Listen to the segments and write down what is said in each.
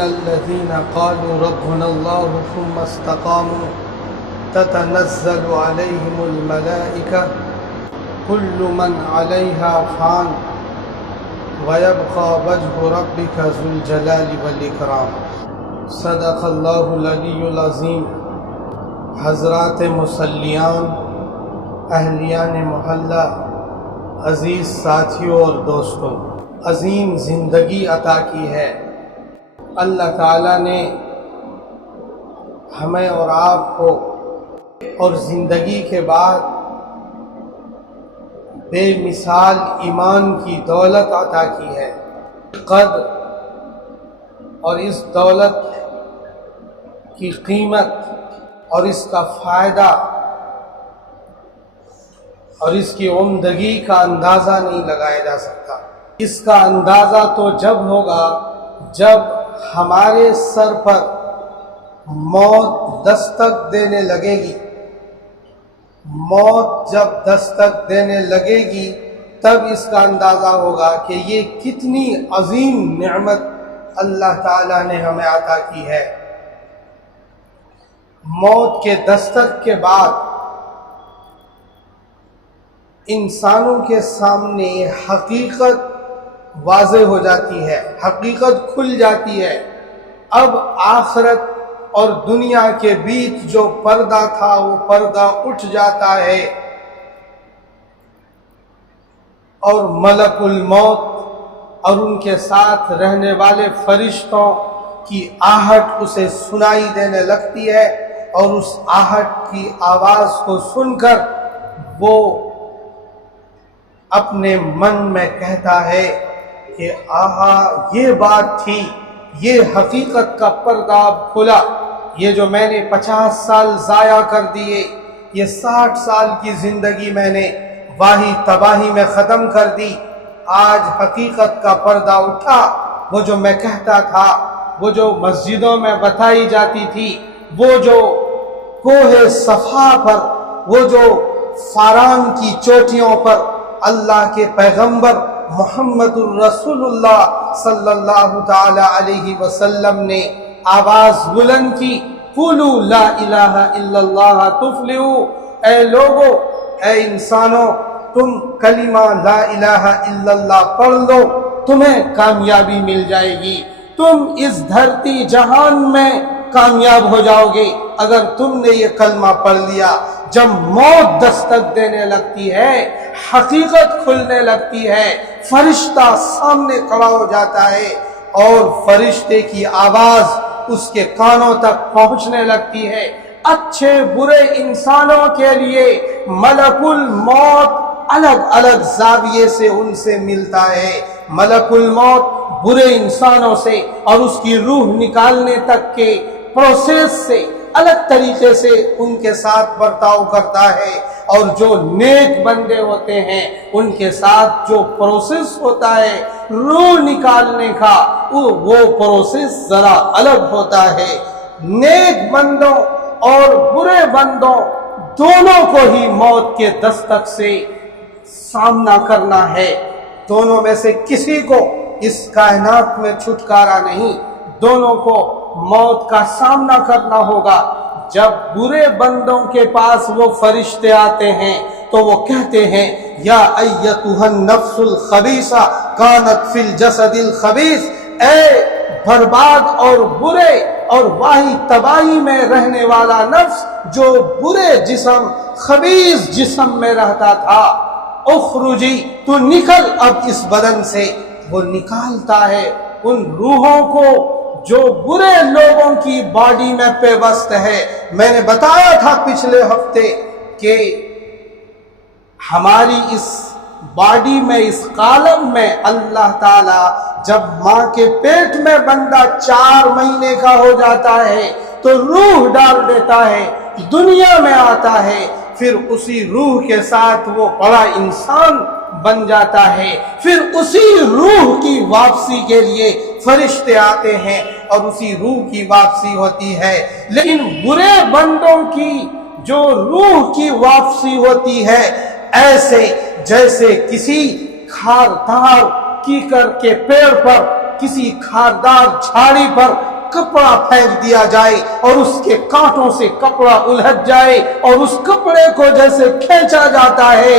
إن الذين قالوا ربنا الله ثم استقاموا تتنزل عليهم الملائكة كل من عليها فان ويبقى وجه ربك ذو الجلال والإكرام صدق اللہ العلی العظیم۔ حضرات مصلیان، اہلیان محلہ، عزیز ساتھیوں اور دوستوں، عظیم زندگی عطا کی ہے اللہ تعالیٰ نے ہمیں اور آپ کو، اور زندگی کے بعد بے مثال ایمان کی دولت عطا کی ہے۔ قدر اور اس دولت کی قیمت اور اس کا فائدہ اور اس کی عمدگی کا اندازہ نہیں لگایا جا سکتا۔ اس کا اندازہ تو جب ہوگا جب ہمارے سر پر موت دستک دینے لگے گی۔ موت جب دستک دینے لگے گی تب اس کا اندازہ ہوگا کہ یہ کتنی عظیم نعمت اللہ تعالیٰ نے ہمیں عطا کی ہے۔ موت کے دستک کے بعد انسانوں کے سامنے حقیقت واضح ہو جاتی ہے، حقیقت کھل جاتی ہے۔ اب آخرت اور دنیا کے بیچ جو پردہ تھا وہ پردہ اٹھ جاتا ہے، اور ملک الموت اور ان کے ساتھ رہنے والے فرشتوں کی آہٹ اسے سنائی دینے لگتی ہے، اور اس آہٹ کی آواز کو سن کر وہ اپنے من میں کہتا ہے کہ آہا یہ بات تھی، یہ حقیقت کا پردہ کھلا، یہ جو میں نے 50 سال ضائع کر دیے، یہ 60 سال کی زندگی میں نے واہی تباہی میں ختم کر دی، آج حقیقت کا پردہ اٹھا۔ وہ جو میں کہتا تھا، وہ جو مسجدوں میں بتائی جاتی تھی، وہ جو کوہ صفا پر، وہ جو فاران کی چوٹیوں پر اللہ کے پیغمبر محمد الرسول اللہ صلی اللہ تعالی علیہ وسلم نے آواز بلند کی، قولوا لا الہ الا اللہ تفلحوا، اے لوگو، اے انسانوں، تم کلمہ لا الہ الا اللہ پڑھ لو، تمہیں کامیابی مل جائے گی، تم اس دھرتی جہان میں کامیاب ہو جاؤ گے اگر تم نے یہ کلمہ پڑھ لیا۔ جب موت دستک دینے لگتی ہے، حقیقت کھلنے لگتی ہے، فرشتہ سامنے کھڑا ہو جاتا ہے اور فرشتے کی آواز اس کے کانوں تک پہنچنے لگتی ہے۔ اچھے برے انسانوں کے لیے ملک الموت الگ الگ زاویے سے ان سے ملتا ہے۔ ملک الموت برے انسانوں سے اور اس کی روح نکالنے تک کے پروسیس سے الگ طریقے سے ان کے ساتھ برتاؤ کرتا ہے، اور جو نیک بندے ہوتے ہیں ان کے ساتھ جو پروسیس ہوتا ہے روح نکالنے کا، وہ پروسیس ذرا الگ ہوتا ہے۔ نیک بندوں اور برے بندوں دونوں کو ہی موت کے دستک سے سامنا کرنا ہے، دونوں میں سے کسی کو اس کائنات میں چھٹکارا نہیں، دونوں کو موت کا سامنا کرنا ہوگا۔ جب برے بندوں کے پاس وہ فرشتے آتے ہیں تو وہ کہتے ہیں یا ایتھا النفس الخبیثہ کانت فی الجسد الخبیث، اے برباد اور برے اور واہی تباہی میں رہنے والا نفس جو برے جسم، خبیث جسم میں رہتا تھا، اخرجی، تو نکل اب اس بدن سے۔ وہ نکالتا ہے ان روحوں کو جو برے لوگوں کی باڈی میں پیوست ہے۔ میں نے بتایا تھا پچھلے ہفتے کہ ہماری اس باڈی میں، اس عالم میں اللہ تعالی جب ماں کے پیٹ میں بندہ 4 مہینے کا ہو جاتا ہے تو روح ڈال دیتا ہے، دنیا میں آتا ہے، پھر اسی روح کے ساتھ وہ بڑا انسان بن جاتا ہے، پھر اسی روح کی واپسی کے لیے فرشتے آتے ہیں اور اسی روح کی واپسی ہوتی ہے۔ لیکن برے بندوں کی جو روح کی واپسی ہوتی ہے ایسے جیسے کسی خاردار کیکر کے پیڑ پر، کسی خاردار جھاڑی پر کپڑا پھینک دیا جائے اور اس کے کانٹوں سے کپڑا الجھ جائے اور اس کپڑے کو جیسے کھینچا جاتا ہے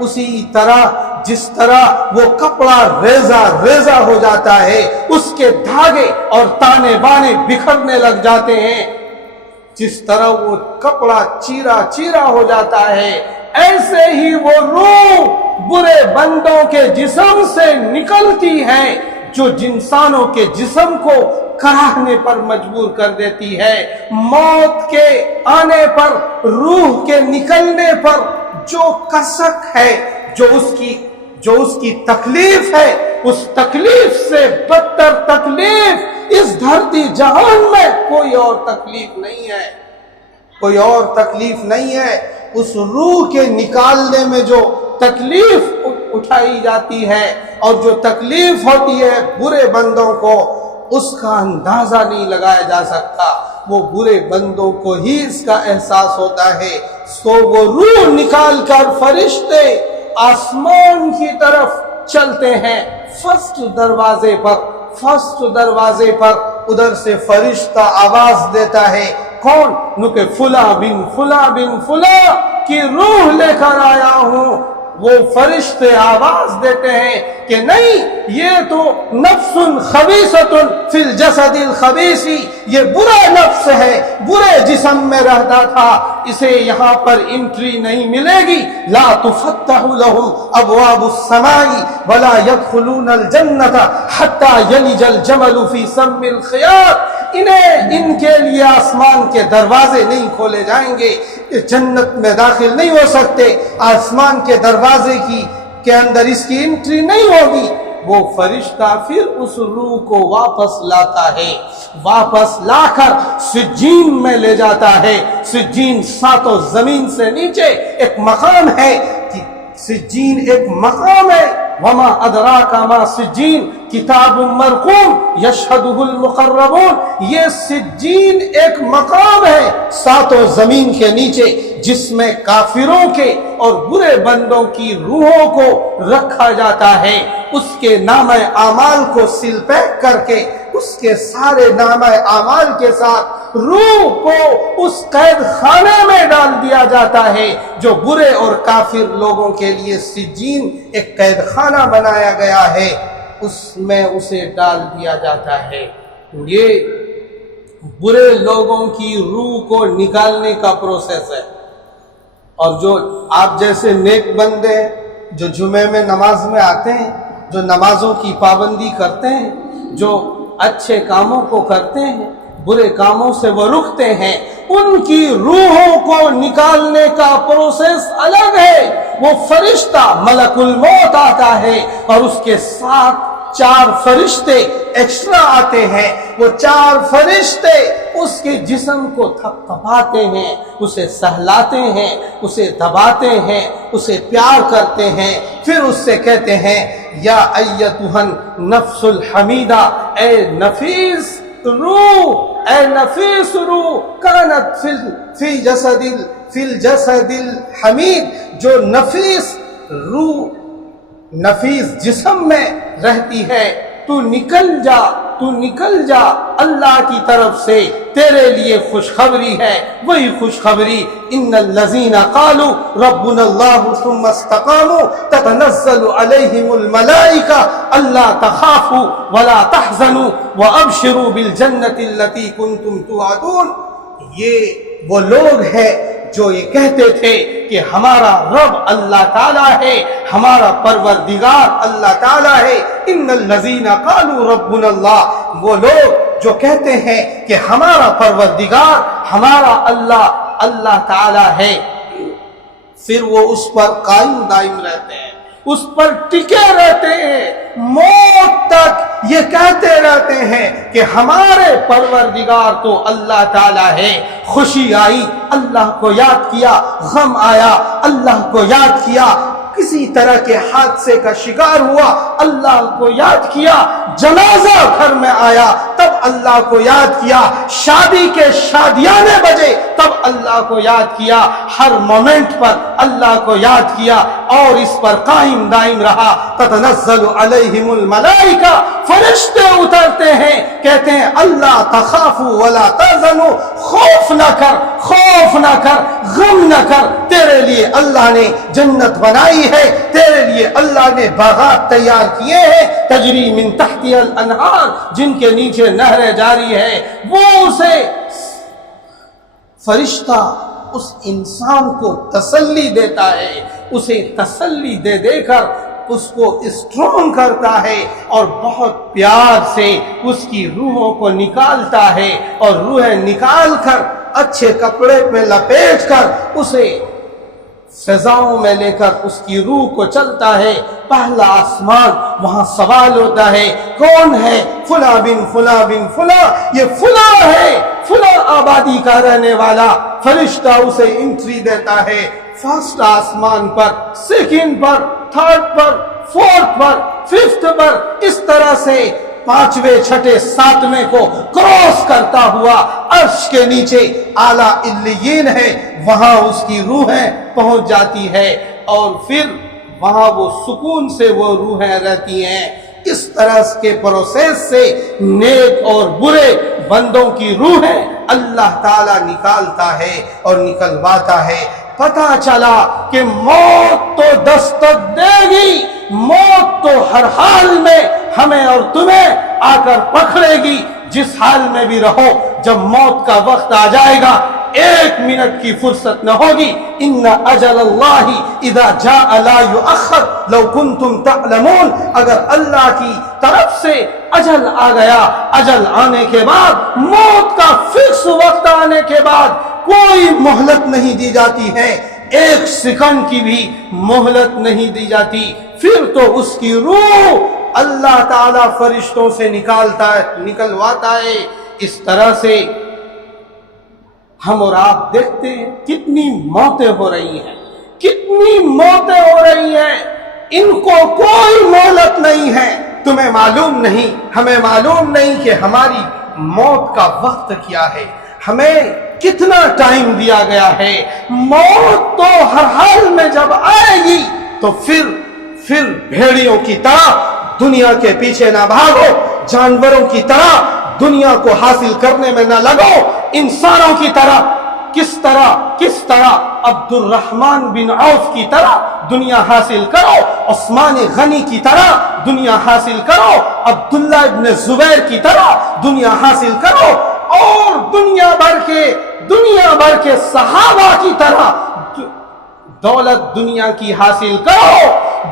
اسی طرح جس طرح وہ کپڑا ریزہ ریزہ ہو جاتا ہے، اس کے دھاگے اور تانے بانے بکھرنے لگ جاتے ہیں، جس طرح وہ کپڑا چیرا چیرا ہو جاتا ہے، ایسے ہی وہ روح برے بندوں کے جسم سے نکلتی ہے جو انسانوں کے جسم کو کراہنے پر مجبور کر دیتی ہے۔ موت کے آنے پر، روح کے نکلنے پر جو کسک ہے، جو اس کی تکلیف ہے، اس تکلیف سے بدتر تکلیف اس دھرتی جہان میں کوئی اور تکلیف نہیں ہے، کوئی اور تکلیف نہیں ہے۔ اس روح کے نکالنے میں جو تکلیف اٹھائی جاتی ہے اور جو تکلیف ہوتی ہے برے بندوں کو، اس کا اندازہ نہیں لگایا جا سکتا، وہ برے بندوں کو ہی اس کا احساس ہوتا ہے۔ سو وہ روح نکال کر فرشتے آسمان کی طرف چلتے ہیں، فرسٹ دروازے پر ادھر سے فرشتہ آواز دیتا ہے، کون؟ نو کہ فلاں بن فلاں بن فلاں کی روح لے کر آیا ہوں۔ وہ فرشتے آواز دیتے ہیں کہ نہیں، یہ تو نفس خبیثۃ فی الجسد الخبیث، یہ برا نفس ہے، برے جسم میں رہتا تھا، اسے یہاں پر انٹری نہیں ملے گی۔ لا تفتح لهم ابواب السماء ولا يدخلون الجنۃ حتى يلج الجمل فی سم الخیاط، ان کے لیے آسمان کے دروازے نہیں کھولے جائیں گے، جنت میں داخل نہیں ہو سکتے، آسمان کے دروازے کے اندر اس کی انٹری نہیں ہوگی۔ وہ فرشتہ پھر اس روح کو واپس لاتا ہے، واپس لا کر سجین میں لے جاتا ہے۔ سجین ساتوں زمین سے نیچے ایک مقام ہے، سجین ایک مقام ہے۔ وما ادراک ما سجین کتاب مرقوم یشہدہ المقربون، یہ سجین ایک مقام ہے ساتوں زمین کے نیچے، جس میں کافروں کے اور برے بندوں کی روحوں کو رکھا جاتا ہے۔ اس کے نامہ اعمال کو سل پیک کر کے، اس کے سارے نامہ اعمال کے ساتھ روح کو اس قید خانے میں ڈال دیا جاتا ہے جو برے اور کافر لوگوں کے لیے سجین ایک قید خانہ بنایا گیا ہے، اس میں اسے ڈال دیا جاتا ہے۔ یہ برے لوگوں کی روح کو نکالنے کا پروسیس ہے۔ اور جو آپ جیسے نیک بندے جو جمعے میں نماز میں آتے ہیں، جو نمازوں کی پابندی کرتے ہیں، جو اچھے کاموں کو کرتے ہیں، برے کاموں سے وہ رکتے ہیں، ان کی روحوں کو نکالنے کا پروسیس الگ ہے۔ وہ فرشتہ ملک الموت آتا ہے اور اس کے ساتھ 4 فرشتے ایکسٹرا آتے ہیں۔ وہ 4 فرشتے اس کے جسم کو تھپتھپاتے ہیں، اسے سہلاتے ہیں، اسے دباتے ہیں، اسے پیار کرتے ہیں، پھر اس سے کہتے ہیں یا ایتھا النفس الحمیدہ، اے نفیس روح، اے نفیس روح، کانت فی الجسد الحمید، جو نفیس روح نفیس جسم میں رہتی ہے، تو نکل جا، اللہ کی طرف سے تیرے لیے خوشخبری ہے، وہی خوشخبری ان الذین قالوا ربنا اللہ ثم استقاموا تتنزل علیہم الملائکہ الا تخافوا ولا تحزنوا وابشروا بالجنۃ التي کنتم توعدون۔ یہ وہ لوگ ہیں جو یہ کہتے تھے کہ ہمارا رب اللہ تعالیٰ ہے، ہمارا پروردگار اللہ تعالیٰ ہے۔ ان الذین قالوا ربنا اللہ، وہ لوگ جو کہتے ہیں کہ ہمارا پروردگار، ہمارا اللہ تعالیٰ ہے، پھر وہ اس پر قائم دائم رہتے ہیں، اس پر ٹکے رہتے ہیں، موت تک یہ کہتے رہتے ہیں کہ ہمارے پروردگار تو اللہ تعالیٰ ہے۔ خوشی آئی اللہ کو یاد کیا، غم آیا اللہ کو یاد کیا، کسی طرح کے حادثے کا شکار ہوا، اللہ کو یاد کیا، جنازہ گھر میں آیا تب اللہ کو یاد کیا، شادی کے شادیانے بجے تب اللہ کو یاد کیا، ہر مومنٹ پر اللہ کو یاد کیا اور اس پر قائم دائم رہا۔ تتنزل علیہم الملائکہ، فرشتے اترتے ہیں، کہتے ہیں اللہ تخافوا ولا تحزنوا، خوف نہ کر، خوف نہ کر، غم نہ کر، تیرے لیے اللہ نے جنت بنائی ہے، تیرے لیے اللہ نے باغات تیار کیے ہیں، تجری من تحتها الانہار، جن کے نیچے نہریں جاری ہے۔ وہ اسے فرشتہ اس انسان کو تسلی دیتا ہے، اسے تسلی دے دے کر اس کو اسٹرانگ کرتا ہے اور بہت پیار سے اس کی روحوں کو نکالتا ہے، اور روحیں نکال کر اچھے کپڑے میں لپیٹ کر اسے فضاؤں میں لے کر اس کی روح کو چلتا ہے۔ پہلا آسمان، وہاں سوال ہوتا ہے کون ہے؟ فلاں بن فلاں بن فلاں، یہ فلاں ہے، فلاں آبادی کا رہنے والا۔ فرشتہ اسے انٹری دیتا ہے، فرسٹ آسمان پر، سیکنڈ پر، تھرڈ پر، فورتھ پر، ففتھ پر، اس طرح سے پانچویں، چھٹے، ساتویں کو کراس کرتا ہوا عرش کے نیچے اعلیٰ علیین ہے، وہاں اس کی روحیں پہنچ جاتی ہے اور پھر وہاں وہ سکون سے وہ روحیں رہتی ہیں۔ اس طرح کے پروسیس سے نیک اور برے بندوں کی روحیں اللہ تعالی نکالتا ہے اور نکلواتا ہے۔ پتہ چلا کہ موت تو دستک دے گی، موت تو ہر حال میں ہمیں اور تمہیں آ کر پکڑے گی، جس حال میں بھی رہو۔ جب موت کا وقت آ جائے گا، ایک منٹ کی فرصت نہ ہوگی۔ ان اجل اللہ اذا جاء لا یؤخر لو کنتم تعلمون، اگر اللہ کی طرف سے اجل آ گیا، اجل آنے کے بعد، موت کا فکس وقت آنے کے بعد کوئی مہلت نہیں دی جاتی ہے، ایک سیکنڈ کی بھی مہلت نہیں دی جاتی۔ پھر تو اس کی روح اللہ تعالی فرشتوں سے نکلواتا ہے۔ اس طرح سے ہم اور آپ دیکھتے ہیں کتنی موتیں ہو رہی ہیں، کتنی موتیں ہو رہی ہیں، ان کو کوئی مہلت نہیں ہے۔ تمہیں معلوم نہیں، ہمیں معلوم نہیں کہ ہماری موت کا وقت کیا ہے، ہمیں کتنا ٹائم دیا گیا ہے۔ موت تو ہر حال میں جب آئے گی تو پھر بھیڑیوں کی طرح دنیا کے پیچھے نہ بھاگو، جانوروں کی طرح دنیا کو حاصل کرنے میں نہ لگو، انسانوں کی طرح کس طرح عبد الرحمن بن عوف کی طرح دنیا حاصل کرو، عثمان غنی کی طرح دنیا حاصل کرو، عبداللہ ابن زبیر کی طرح دنیا حاصل کرو، اور دنیا بھر کے صحابہ کی طرح دولت دنیا کی حاصل کرو،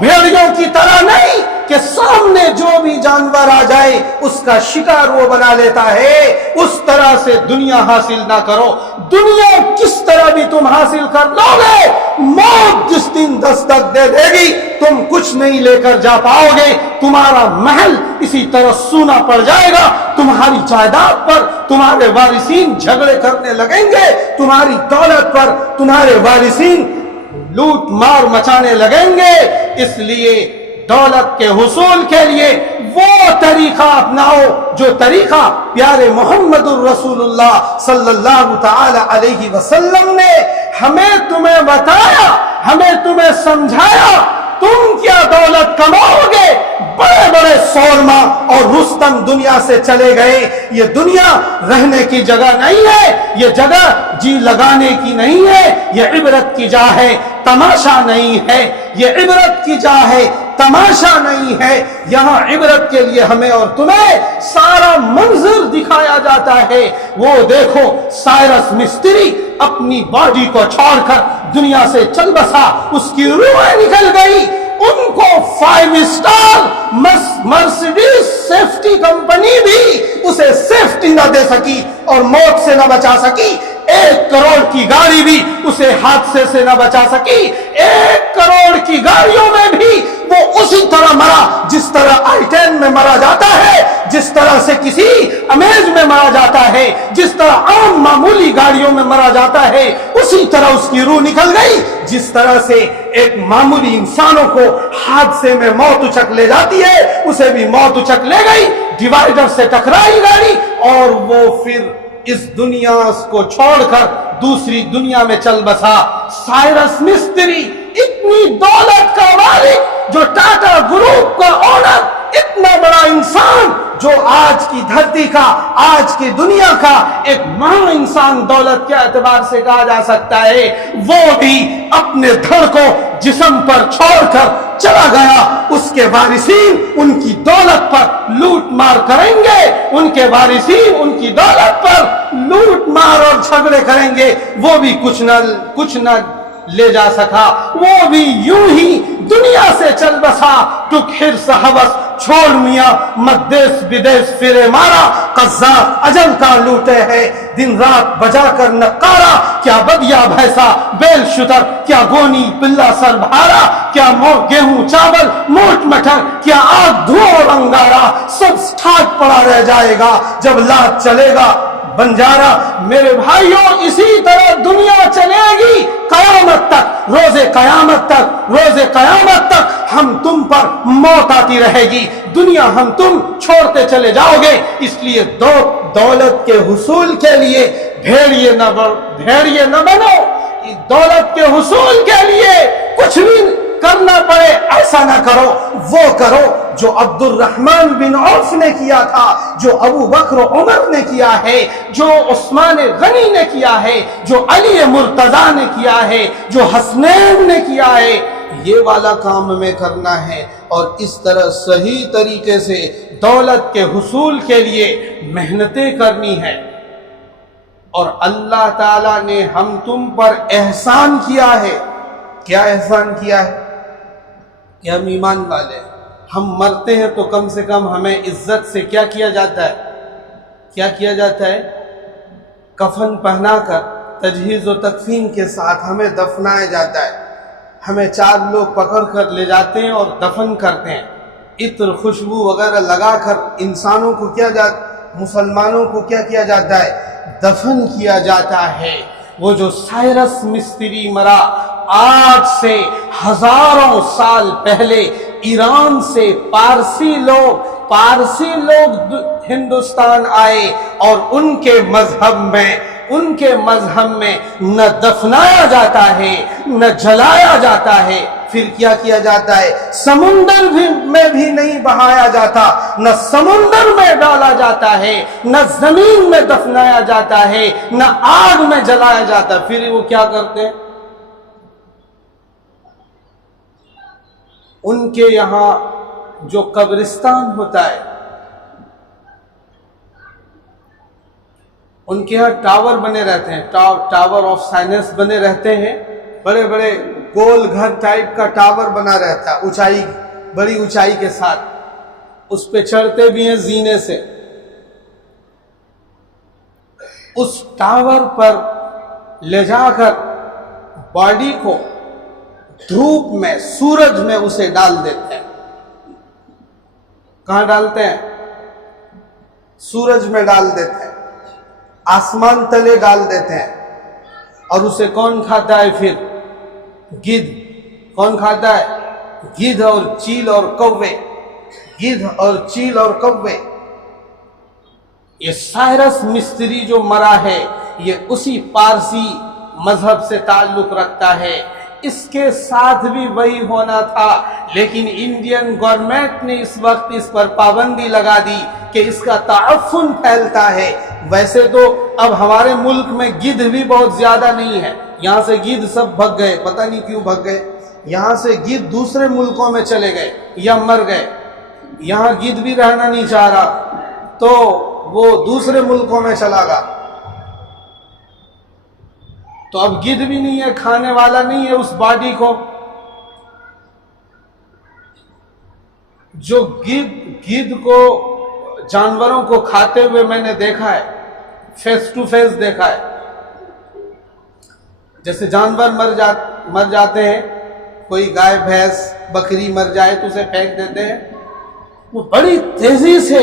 بھیڑیوں کی طرح نہیں کہ سامنے جو بھی جانور آ جائے اس کا شکار وہ بنا لیتا ہے۔ اس طرح سے دنیا حاصل نہ کرو۔ دنیا کس طرح بھی تم حاصل کر لو گے، موت جس دن دستک دے دے گی تم کچھ نہیں لے کر جا پاؤ گے۔ تمہارا محل اسی طرح سونا پڑ جائے گا، تمہاری جائیداد پر تمہارے وارثین جھگڑے کرنے لگیں گے، تمہاری دولت پر تمہارے وارثین لوٹ مار مچانے لگیں گے۔ اس لیے دولت کے حصول کے لیے وہ طریقہ اپناؤ جو طریقہ پیارے محمد الرسول اللہ صلی اللہ تعالی علیہ وسلم نے ہمیں تمہیں بتایا، ہمیں تمہیں سمجھایا۔ تم کیا دولت کماؤ گے؟ بڑے بڑے سورما اور رستم دنیا سے چلے گئے۔ یہ دنیا رہنے کی جگہ نہیں ہے، یہ جگہ جی لگانے کی نہیں ہے، یہ عبرت کی جا ہے، تماشا نہیں ہے۔ یہ عبرت کی جا ہے، تماشا نہیں ہے۔ یہاں عبرت کے لیے ہمیں اور تمہیں سارا منظر دکھایا جاتا ہے۔ وہ دیکھو سائرس مستری اپنی باڈی کو چھوڑ کر دنیا سے چل بسا، اس کی روح نکل گئی۔ ان کو 5 اسٹار مرسیڈیز سیفٹی کمپنی بھی اسے سیفٹی نہ دے سکی اور موت سے نہ بچا سکی۔ 1 کروڑ کی گاڑی بھی اسے حادثے سے نہ بچا سکی۔ 1 کروڑ کی گاڑیوں میں بھی وہ اسی طرح مرا جس طرح I-10 میں مرا جاتا ہے۔ جس طرح سے کسی امیز میں مرا جاتا ہے، جس طرح عام معمولی گاڑیوں میں مرا جاتا ہے، اسی طرح اس کی روح نکل گئی۔ جس طرح سے ایک معمولی انسانوں کو حادثے میں موت اچک لے جاتی ہے، اسے بھی موت اچک لے گئی، ڈیوائیڈر سے ٹکرائی گاڑی، اور وہ پھر اس دنیا کو چھوڑ کر دوسری دنیا میں چل بسا۔ سائرس مستری اتنی دولت کا مالک، جو ٹاٹا گروپ کا اونر، اتنا بڑا انسان جو آج کی دھرتی کا، آج کی دنیا کا ایک مہا انسان دولت کے اعتبار سے کہا جا سکتا ہے، وہ بھی اپنے دھڑ کو جسم پر چھوڑ کر چلا گیا۔ اس کے وارثین ان کی دولت پر لوٹ مار کریں گے، ان کے وارثین ان کی دولت پر لوٹ مار اور جھگڑے کریں گے، وہ بھی کچھ نہ لے جا سکا، وہ بھی یوں ہی دنیا سے چل بسا۔ ٹک حرص ہوس چھوڑ میاں، مدیس بدیس پھرے مارا، قذاق اجل کا لوٹے ہے، دن رات بجا کر نقارا، کیا بدیا بھیسا بیل شتر، کیا گونی پلا سر بھارا، کیا گیہوں چاول موٹ مٹر، کیا آگ دھواں اور انگارا، سب ٹھاک پڑا رہ جائے گا جب لات چلے گا بنجارا۔ میرے بھائیوں، اسی طرح دنیا چلے گی قیامت تک، روز قیامت تک، روز قیامت تک ہم تم پر موت آتی رہے گی، دنیا ہم تم چھوڑتے چلے جاؤ گے۔ اس لیے دولت کے حصول کے لیے بھیڑیے نہ بنو، دولت کے حصول کے لیے کچھ بھی کرنا پڑے ایسا نہ کرو، وہ کرو جو عبد الرحمن بن عوف نے کیا تھا، جو ابو بکر و عمر نے کیا ہے، جو عثمان غنی نے کیا ہے، جو علی مرتضیٰ نے کیا ہے، جو حسنین نے کیا ہے، یہ والا کام ہمیں کرنا ہے، اور اس طرح صحیح طریقے سے دولت کے حصول کے لیے محنتیں کرنی ہے۔ اور اللہ تعالیٰ نے ہم تم پر احسان کیا ہے۔ کیا احسان کیا ہے؟ کہ ہم ایمان والے، ہم مرتے ہیں تو کم سے کم ہمیں عزت سے کیا کیا جاتا ہے؟ کیا کیا جاتا ہے؟ کفن پہنا کر تجہیز و تکفین کے ساتھ ہمیں دفنایا جاتا ہے، ہمیں 4 لوگ پکڑ کر لے جاتے ہیں اور دفن کرتے ہیں، عطر خوشبو وغیرہ لگا کر انسانوں کو مسلمانوں کو کیا کیا جاتا ہے؟ دفن کیا جاتا ہے۔ وہ جو سائرس مستری مرا، آج سے ہزاروں سال پہلے ایران سے پارسی لوگ ہندوستان آئے، اور ان کے مذہب میں نہ دفنایا جاتا ہے، نہ جلایا جاتا ہے، پھر کیا جاتا ہے؟ سمندر میں بھی نہیں بہایا جاتا، نہ سمندر میں ڈالا جاتا ہے، نہ زمین میں دفنایا جاتا ہے، نہ آگ میں جلایا جاتا۔ پھر وہ کیا کرتے ہیں؟ ان کے یہاں جو قبرستان ہوتا ہے، ان کے یہاں ٹاور بنے رہتے ہیں، ٹاور آف سائنس بنے رہتے ہیں، بڑے بڑے گول گھر ٹائپ کا ٹاور بنا رہتا ہے، بڑی اونچائی کے ساتھ، اس پہ چڑھتے بھی ہیں زینے سے۔ اس ٹاور پر لے جا کر باڈی کو دھوپ میں، سورج میں اسے ڈال دیتے ہیں۔ کہاں ڈالتے ہیں؟ سورج میں ڈال دیتے ہیں، آسمان تلے ڈال دیتے ہیں، اور اسے کون کھاتا ہے پھر؟ گدھ۔ کون کھاتا ہے؟ گدھ اور چیل اور کوے، گدھ اور چیل اور کوے۔ یہ سائرس مستری جو مرا ہے، یہ اسی پارسی مذہب سے تعلق رکھتا ہے، اس کے ساتھ بھی وہی ہونا تھا، لیکن انڈین گورنمنٹ نے اس وقت اس پر پابندی لگا دی کہ اس کا تعفن پھیلتا ہے۔ ویسے تو اب ہمارے ملک میں گدھ بھی بہت زیادہ نہیں ہے، یہاں سے گدھ سب بھگ گئے، پتہ نہیں کیوں بھگ گئے، یہاں سے گدھ دوسرے ملکوں میں چلے گئے یا مر گئے، یہاں گدھ بھی رہنا نہیں چاہ رہا تو وہ دوسرے ملکوں میں چلا گا، تو اب گدھ بھی نہیں ہے، کھانے والا نہیں ہے اس باڈی کو۔ جو گدھ کو، جانوروں کو کھاتے ہوئے میں نے دیکھا ہے، فیس ٹو فیس دیکھا ہے، جیسے جانور مر جاتے ہیں، کوئی گائے بھینس بکری مر جائے تو اسے پھینک دیتے ہیں، وہ بڑی تیزی سے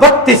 32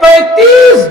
35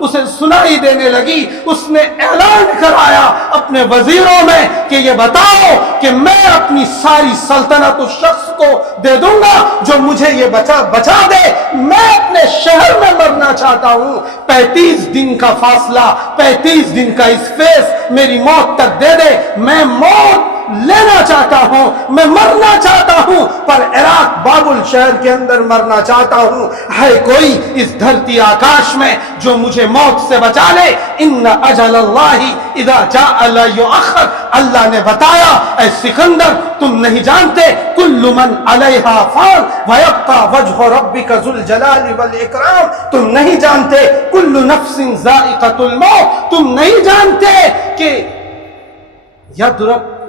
اسے سنائی دینے لگی، اس نے اعلان کرایا اپنے وزیروں میں کہ یہ بتاؤ کہ میں اپنی ساری سلطنت اس شخص کو دے دوں گا جو مجھے یہ بچا دے، میں اپنے شہر میں مرنا چاہتا ہوں، 35 دن کا فاصلہ، 35 دن کا اسپیس میری موت تک دے دے، میں موت لینا چاہتا ہوں، میں مرنا چاہتا ہوں، پر عراق بابل شہر کے اندر مرنا چاہتا ہوں، ہے کوئی اس دھرتی آکاش میں جو مجھے موت سے بچا لے؟ ان اجل اللہ اذا جاء لا یؤخر، اللہ نے بتایا اے سکندر تم نہیں جانتے، کل من علیہا فان ویبقى وجہ ربک ذو الجلال والاکرام، تم نہیں جانتے کل نفس ذائقۃ الموت، تم نہیں جانتے کہ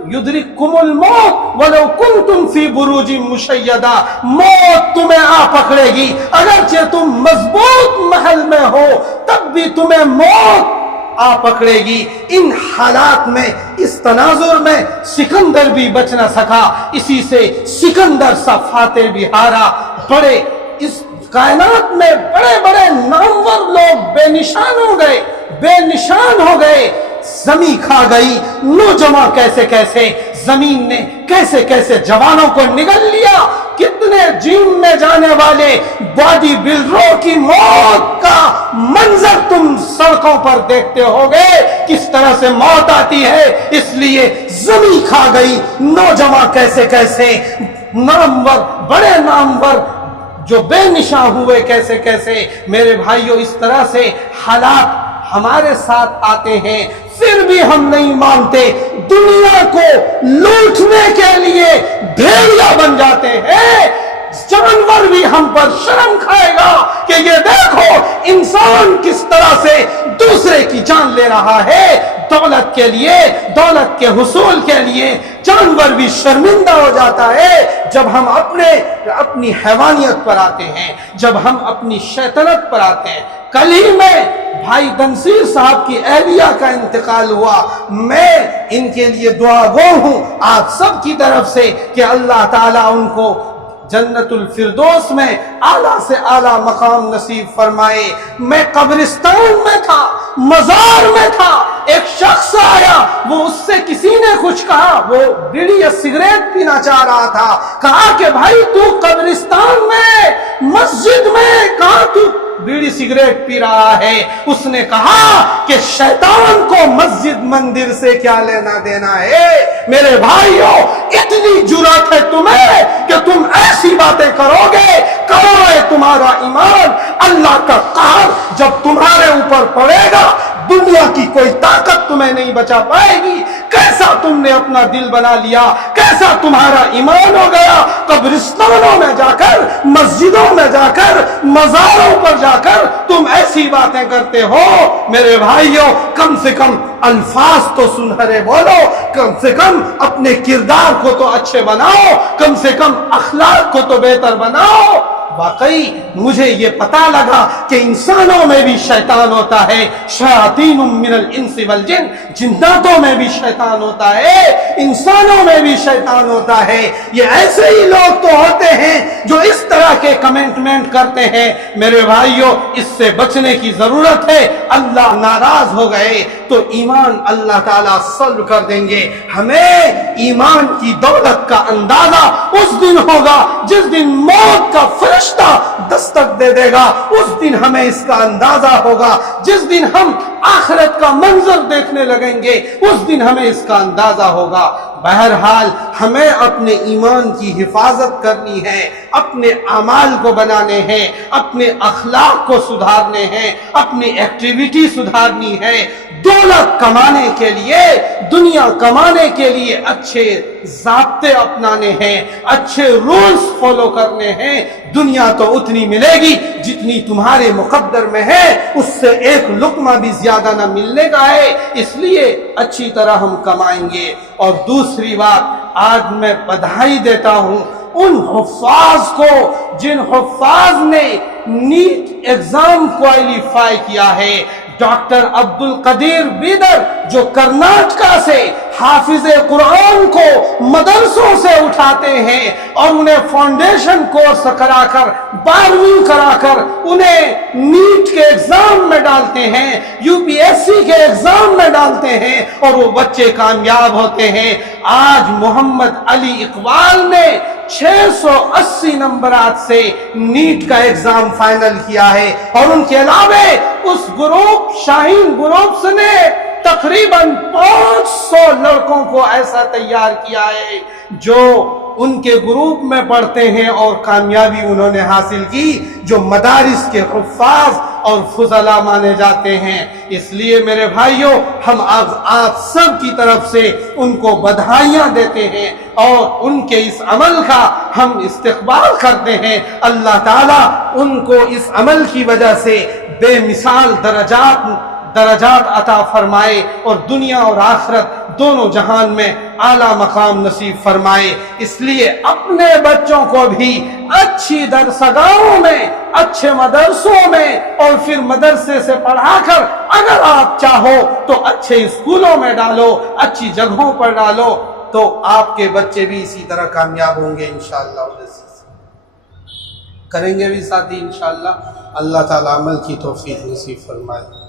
یدرککم الموت ولو کنتم فی بروج مشیدہ، موت تمہیں آ پکڑے گی اگرچہ تم مضبوط محل میں ہو تب بھی تمہیں موت آ پکڑے گی۔ ان حالات میں، اس تناظر میں سکندر بھی بچ نہ سکا، اسی سے سکندر سا فاتح بھی ہارا۔ بڑے اس کائنات میں بڑے بڑے نامور لوگ بے نشان ہو گئے، بے نشان ہو گئے، زمین کھا گئی، نوجوان کیسے کیسے، زمین نے کیسے کیسے جوانوں کو نگل لیا، کتنے جیم میں جانے والے باڈی بلڈروں کی موت کا منظر تم سڑکوں پر دیکھتے ہوگے، کس طرح سے موت آتی ہے۔ اس لیے زمین کھا گئی، نوجوان کیسے کیسے، نامور بڑے نامور جو بے نشاں ہوئے کیسے کیسے۔ میرے بھائیوں، اس طرح سے حالات ہمارے ساتھ آتے ہیں، پھر بھی ہم نہیں مانتے، دنیا کو لوٹنے کے لیے بھیڑیا بن جاتے ہیں۔ جانور بھی ہم پر شرم کھائے گا کہ یہ دیکھو انسان کس طرح سے دوسرے کی جان لے رہا ہے، دولت کے لیے، دولت کے حصول کے لیے جانور بھی شرمندہ ہو جاتا ہے جب ہم اپنی حیوانیت پر آتے ہیں، جب ہم اپنی شیطنت پر آتے ہیں۔ کل ہی میں بھائی دنسیر صاحب کی اہلیہ کا انتقال ہوا، میں ان کے لیے دعا گو ہوں آپ سب کی طرف سے کہ اللہ تعالیٰ ان کو جنت الفردوس میں اعلیٰ سے اعلیٰ مقام نصیب فرمائے۔ میں قبرستان میں تھا، مزار میں تھا، ایک شخص آیا، وہ اس سے کسی نے کچھ کہا، وہ بیڑی یا سگریٹ پینا چاہ رہا تھا، کہا کہ بھائی تو قبرستان میں، مسجد میں، کہاں تو بیڑی سگریٹ پی رہا ہے؟ اس نے کہا کہ شیطان کو مسجد مندر سے کیا لینا دینا ہے؟ میرے بھائیوں، اتنی جرأت ہے تمہیں کہ تم ایسی باتیں کرو گے، کہاں ہے تمہارا ایمان؟ اللہ کا قہر جب تمہارے اوپر پڑے گا، دنیا کی کوئی طاقت تمہیں نہیں بچا پائے گی۔ کیسا تم نے اپنا دل بنا لیا، کیسا تمہارا ایمان ہو گیا، قبرستانوں میں جا کر، مسجدوں میں جا کر، مزاروں پر جا کر تم ایسی باتیں کرتے ہو۔ میرے بھائیوں، کم سے کم الفاظ تو سنہرے بولو، کم سے کم اپنے کردار کو تو اچھے بناؤ، کم سے کم اخلاق کو تو بہتر بناؤ۔ واقعی مجھے یہ پتا لگا کہ انسانوں میں بھی شیطان ہوتا ہے، شیاطین من الانس والجن، جناتوں میں بھی شیطان ہوتا ہے، انسانوں میں بھی شیطان ہوتا ہے۔ یہ ایسے ہی لوگ تو ہوتے ہیں جو اس طرح کے کمنٹمنٹ کرتے ہیں۔ میرے بھائیوں، اس سے بچنے کی ضرورت ہے۔ اللہ ناراض ہو گئے تو ایمان اللہ تعالیٰ سلب کر دیں گے۔ ہمیں ایمان کی دولت کا اندازہ اس دن ہوگا جس دن موت کا فرشتہ دستک دے دے گا، اس دن ہمیں اس کا اندازہ ہوگا۔ جس دن ہم آخرت کا منظر دیکھنے لگیں گے، اس دن ہمیں اس کا اندازہ ہوگا۔ بہرحال ہمیں اپنے ایمان کی حفاظت کرنی ہے، اپنے اعمال کو بنانے ہیں، اپنے اخلاق کو سدھارنے ہیں، اپنی ایکٹیویٹی سدھارنی ہے۔ دولت کمانے کے لیے، دنیا کمانے کے لیے اچھے ضابطے اپنانے ہیں، اچھے رولز فالو کرنے ہیں۔ دنیا تو اتنی ملے گی جتنی تمہارے مقدر میں ہے، اس سے ایک لقمہ بھی زیادہ نہ ملنے کا ہے، اس لیے اچھی طرح ہم کمائیں گے۔ اور دوسری بات، آج میں بدھائی دیتا ہوں ان حفاظ کو جن حفاظ نے نیٹ ایگزام کوالیفائی کیا ہے، ڈاکٹر عبد القدیر بیدر جو کرناٹکا سے حافظ قرآن کو مدرسوں سے اٹھاتے ہیں اور انہیں فاؤنڈیشن کورس کرا کر 12ویں کرا کر انہیں نیٹ کے ایگزام میں ڈالتے ہیں، یو پی ایس سی کے ایگزام میں ڈالتے ہیں اور وہ بچے کامیاب ہوتے ہیں۔ آج محمد علی اقبال نے 680 نمبرات سے نیٹ کا ایگزام فائنل کیا ہے، اور ان کے علاوہ اس گروپ شاہین گروپس نے تقریباً 500 لڑکوں کو ایسا تیار کیا ہے جو ان کے گروپ میں پڑھتے ہیں اور کامیابی انہوں نے حاصل کی، جو مدارس کے حفاظ اور فضلاء مانے جاتے ہیں۔ اس لیے میرے بھائیوں، ہم آپ سب کی طرف سے ان کو بدھائیاں دیتے ہیں اور ان کے اس عمل کا ہم استقبال کرتے ہیں۔ اللہ تعالیٰ ان کو اس عمل کی وجہ سے بے مثال درجات عطا فرمائے اور دنیا اور آخرت دونوں جہان میں اعلیٰ مقام نصیب فرمائے۔ اس لیے اپنے بچوں کو بھی اچھی درسگاہوں میں، اچھے مدرسوں میں اور پھر مدرسے سے پڑھا کر اگر آپ چاہو تو اچھے اسکولوں میں ڈالو، اچھی جگہوں پر ڈالو، تو آپ کے بچے بھی اسی طرح کامیاب ہوں گے انشاءاللہ۔ کریں گے بھی ساتھی انشاءاللہ۔ اللہ تعالیٰ عمل کی توفیق نصیب فرمائے۔